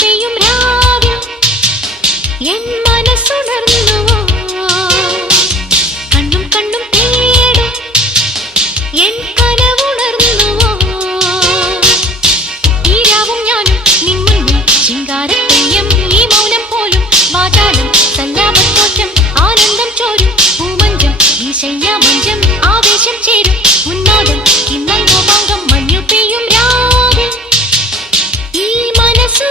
പെയ്യും രാവിൽ എൻ മനസ്സുണർന്നുവോ കണ്ണും കണ്ണും തേടും എൻ കനവുണർന്നുവോ ഈ രാവും ഞാനും നിൻ മുന്നിൽ ശിങ്കാരത്തെയ്യം ഈ മൗനം പോലും വാചാലം സല്ലാപത്തോറ്റം ആനന്ദം ചോരും പൂമഞ്ചം ഈ ശയ്യാമഞ്ചം ആവേശം ചേരും ഉന്മാദം കിന്നൽ ഗോപാംഗം മഞ്ഞു പെയ്യും രാവിൽ ഈ മനസ്സു